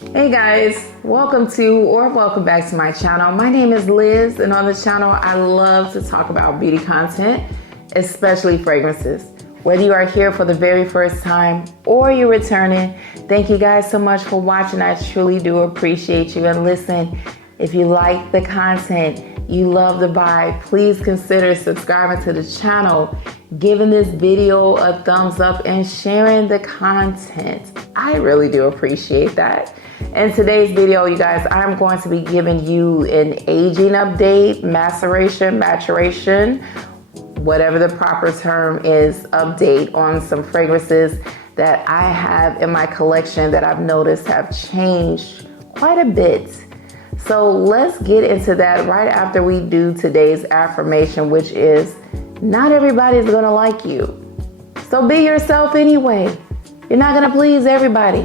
Hey guys, welcome back to my channel. My name is Liz, and on the channel I love to talk about beauty content, especially fragrances. Whether you are here for the very first time or you're returning, thank you guys so much for watching. I truly do appreciate you. And listen, if you like the content, you love the vibe, please consider subscribing to the channel, giving this video a thumbs up, and sharing the content. I really do appreciate that. In today's video, you guys, I'm going to be giving you an aging update, maturation, whatever the proper term is, update on some fragrances that I have in my collection that I've noticed have changed quite a bit. So let's get into that right after we do today's affirmation, which is not everybody's gonna like you. So be yourself anyway. You're not gonna please everybody.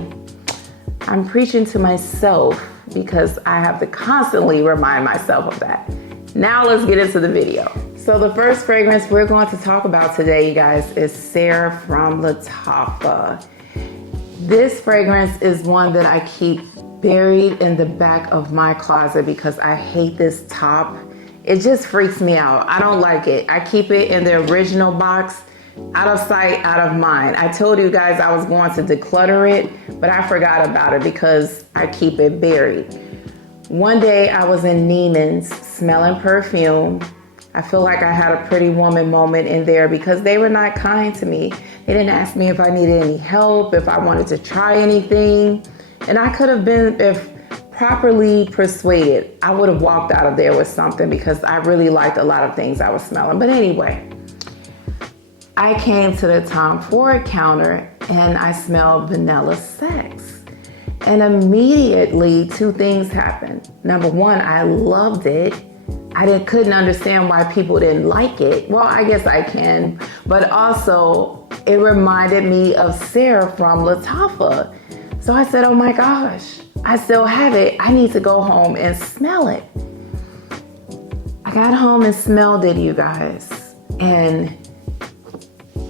I'm preaching to myself because I have to constantly remind myself of that. Now let's get into the video. So the first fragrance we're going to talk about today, you guys, is Serh from Lataffa. This fragrance is one that I keep buried in the back of my closet because I hate this top. It just freaks me out. I don't like it. I keep it in the original box, out of sight, out of mind. I told you guys I was going to declutter it, but I forgot about it because I keep it buried. One day I was in Neiman's smelling perfume. I feel like I had a pretty woman moment in there because they were not kind to me. They didn't ask me if I needed any help, if I wanted to try anything. And I could have been, if properly persuaded, I would have walked out of there with something because I really liked a lot of things I was smelling. But anyway, I came to the Tom Ford counter and I smelled vanilla sex. And immediately two things happened. Number one, I loved it. I couldn't understand why people didn't like it. Well, I guess I can. But also, it reminded me of Serh from Lataffa. So I said, oh my gosh, I still have it. I need to go home and smell it. I got home and smelled it, you guys. And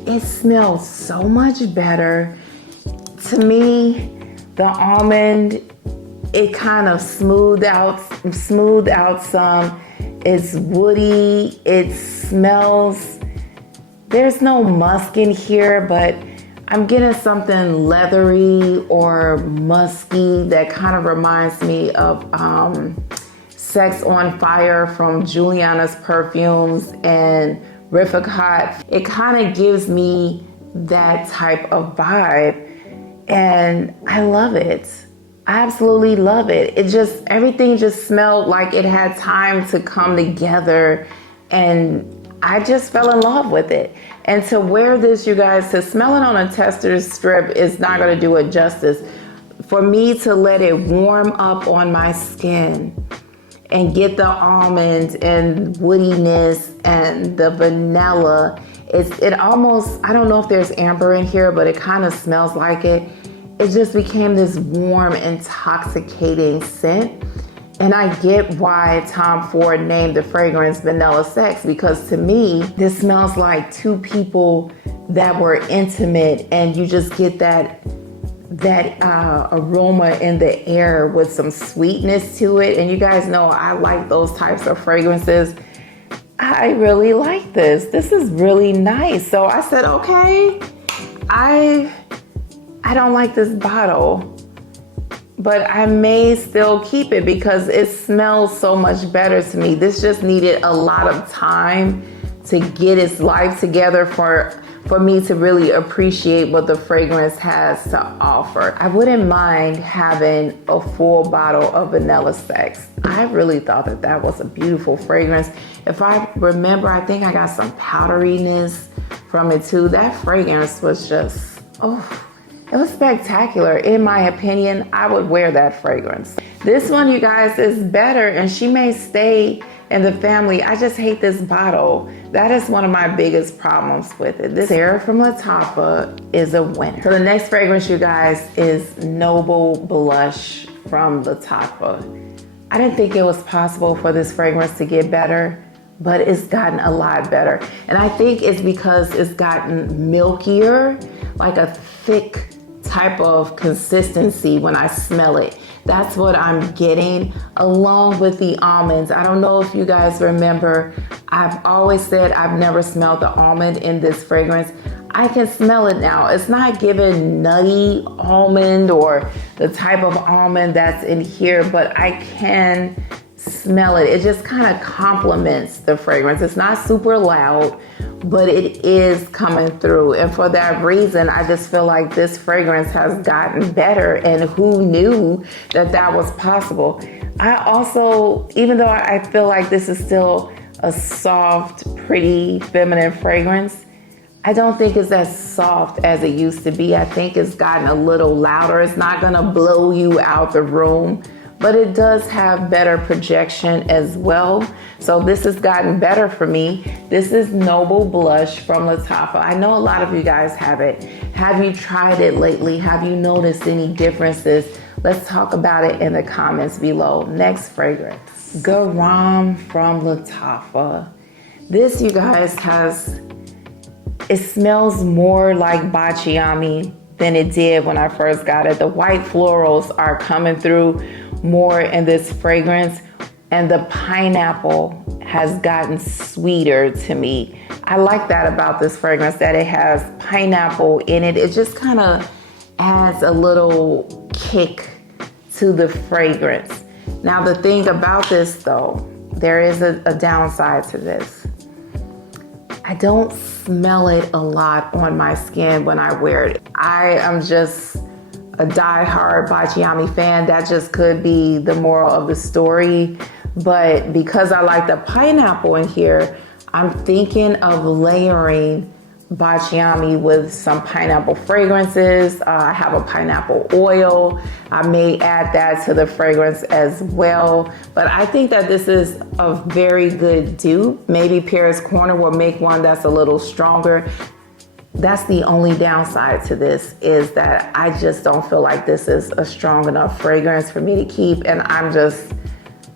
it smells so much better. To me, the almond, it kind of smoothed out some. It's woody, it smells. There's no musk in here, but I'm getting something leathery or musky that kind of reminds me of Sex on Fire from Juliana's Perfumes and Rificat. It kind of gives me that type of vibe, and I love it. I absolutely love it. Everything just smelled like it had time to come together, and I just fell in love with it. And to wear this, you guys, to smell it on a tester's strip is not going to do it justice. For me to let it warm up on my skin and get the almond and woodiness and the vanilla, it almost, I don't know if there's amber in here, but it kind of smells like it. It just became this warm, intoxicating scent. And I get why Tom Ford named the fragrance Vanilla Sex, because to me, this smells like two people that were intimate, and you just get that aroma in the air with some sweetness to it. And you guys know I like those types of fragrances. I really like this. This is really nice. So I said, okay, I don't like this bottle, but I may still keep it because it smells so much better to me. This just needed a lot of time to get its life together for me to really appreciate what the fragrance has to offer. I wouldn't mind having a full bottle of Vanilla Sex. I really thought that was a beautiful fragrance. If I remember, I think I got some powderiness from it too. That fragrance was just, it was spectacular. In my opinion, I would wear that fragrance. This one, you guys, is better, and she may stay in the family. I just hate this bottle. That is one of my biggest problems with it. This Serh from Lataffa is a winner. So the next fragrance, you guys, is Noble Blush from Lataffa. I didn't think it was possible for this fragrance to get better, but it's gotten a lot better. And I think it's because it's gotten milkier, like a thick type of consistency when I smell it. That's what I'm getting, along with the almonds. I don't know if you guys remember, I've always said I've never smelled the almond in this fragrance. I can smell it now. It's not giving nutty almond or the type of almond that's in here, but I can smell it. It just kind of complements the fragrance. It's not super loud, but it is coming through. And for that reason, I just feel like this fragrance has gotten better, and who knew that that was possible. I also, even though I feel like this is still a soft, pretty, feminine fragrance, I don't think it's as soft as it used to be. I think it's gotten a little louder. It's not gonna blow you out the room, but it does have better projection as well. So this has gotten better for me. This is Noble Blush from Lataffa. I know a lot of you guys have it. Have you tried it lately? Have you noticed any differences? Let's talk about it in the comments below. Next fragrance, Gharam from Lataffa. This, you guys, it smells more like Bacciami than it did when I first got it. The white florals are coming through more in this fragrance, and the pineapple has gotten sweeter to me. I like that about this fragrance, that it has pineapple in it. It just kind of adds a little kick to the fragrance. Now the thing about this though, there is a downside to this. I don't smell it a lot on my skin when I wear it. I am just a die-hard Bacciami fan. That just could be the moral of the story. But because I like the pineapple in here, I'm thinking of layering Bacciami with some pineapple fragrances. I have a pineapple oil. I may add that to the fragrance as well. But I think that this is a very good dupe. Maybe Paris Corner will make one that's a little stronger. That's the only downside to this, is that I just don't feel like this is a strong enough fragrance for me to keep. And I'm just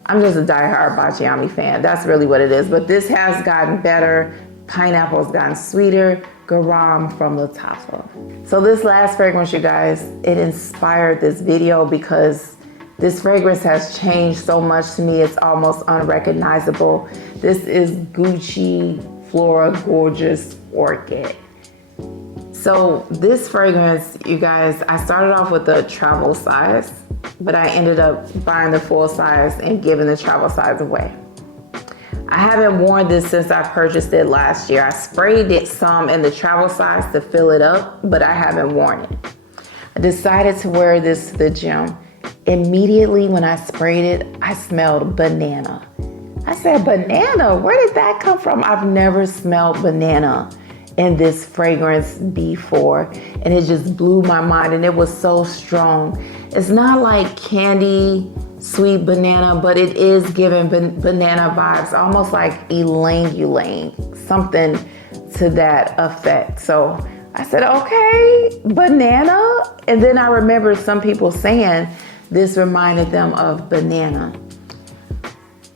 a diehard Bacciami fan. That's really what it is. But this has gotten better. Pineapple has gotten sweeter. Gharam from Lataffa. So this last fragrance, you guys, it inspired this video because this fragrance has changed so much to me. It's almost unrecognizable. This is Gucci Flora Gorgeous Orchid. So this fragrance, you guys, I started off with the travel size, but I ended up buying the full size and giving the travel size away. I haven't worn this since I purchased it last year. I sprayed it some in the travel size to fill it up, but I haven't worn it. I decided to wear this to the gym. Immediately when I sprayed it, I smelled banana. I said, banana? Where did that come from? I've never smelled banana in this fragrance before, and it just blew my mind, and it was so strong. It's not like candy sweet banana, but it is giving banana vibes, almost like ylang-ylang, something to that effect. So I said, okay, banana. And then I remembered some people saying this reminded them of banana.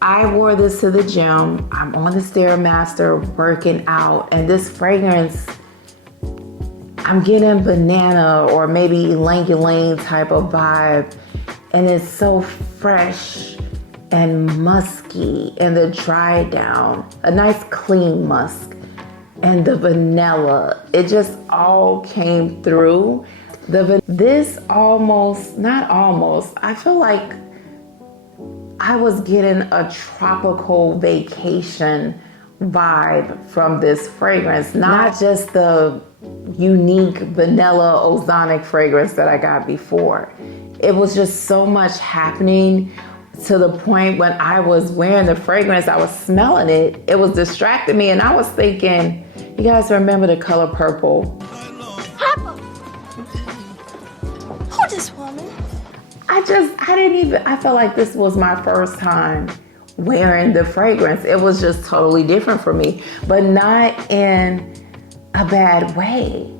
I wore this to the gym. I'm on the Stairmaster working out, and this fragrance, I'm getting banana or maybe ylang-ylang type of vibe. And it's so fresh and musky, and the dry down, a nice clean musk, and the vanilla, it just all came through. This almost, not almost, I feel like I was getting a tropical vacation vibe from this fragrance, not just the unique vanilla ozonic fragrance that I got before. It was just so much happening to the point when I was wearing the fragrance, I was smelling it. It was distracting me, and I was thinking, you guys remember the color purple? Purple. Who this woman? I felt like this was my first time wearing the fragrance. It was just totally different for me, but not in a bad way.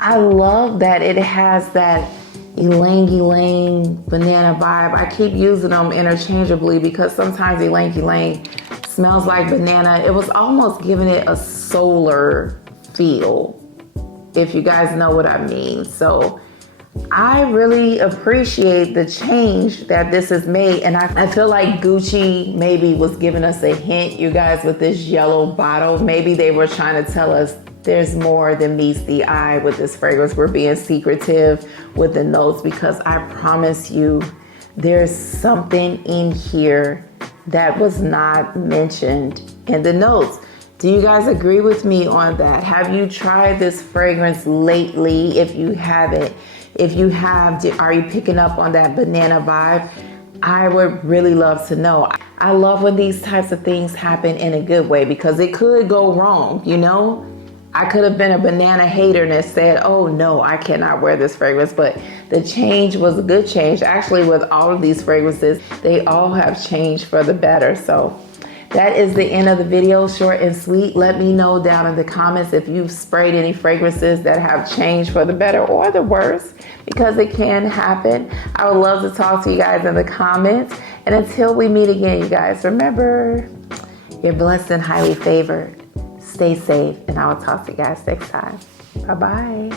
I love that it has that ylang-ylang banana vibe. I keep using them interchangeably because sometimes ylang-ylang smells like banana. It was almost giving it a solar feel, if you guys know what I mean. So I really appreciate the change that this has made. And I feel like Gucci maybe was giving us a hint, you guys, with this yellow bottle. Maybe they were trying to tell us there's more than meets the eye with this fragrance. We're being secretive with the notes because I promise you there's something in here that was not mentioned in the notes. Do you guys agree with me on that? Have you tried this fragrance lately? If you haven't, if you have, are you picking up on that banana vibe? I would really love to know. I love when these types of things happen in a good way because it could go wrong, you know? I could have been a banana hater and said, oh no, I cannot wear this fragrance, but the change was a good change. Actually, with all of these fragrances, they all have changed for the better. So that is the end of the video, short and sweet. Let me know down in the comments if you've sprayed any fragrances that have changed for the better or the worse, because it can happen. I would love to talk to you guys in the comments. And until we meet again, you guys, remember, you're blessed and highly favored. Stay safe, and I will talk to you guys next time. Bye-bye.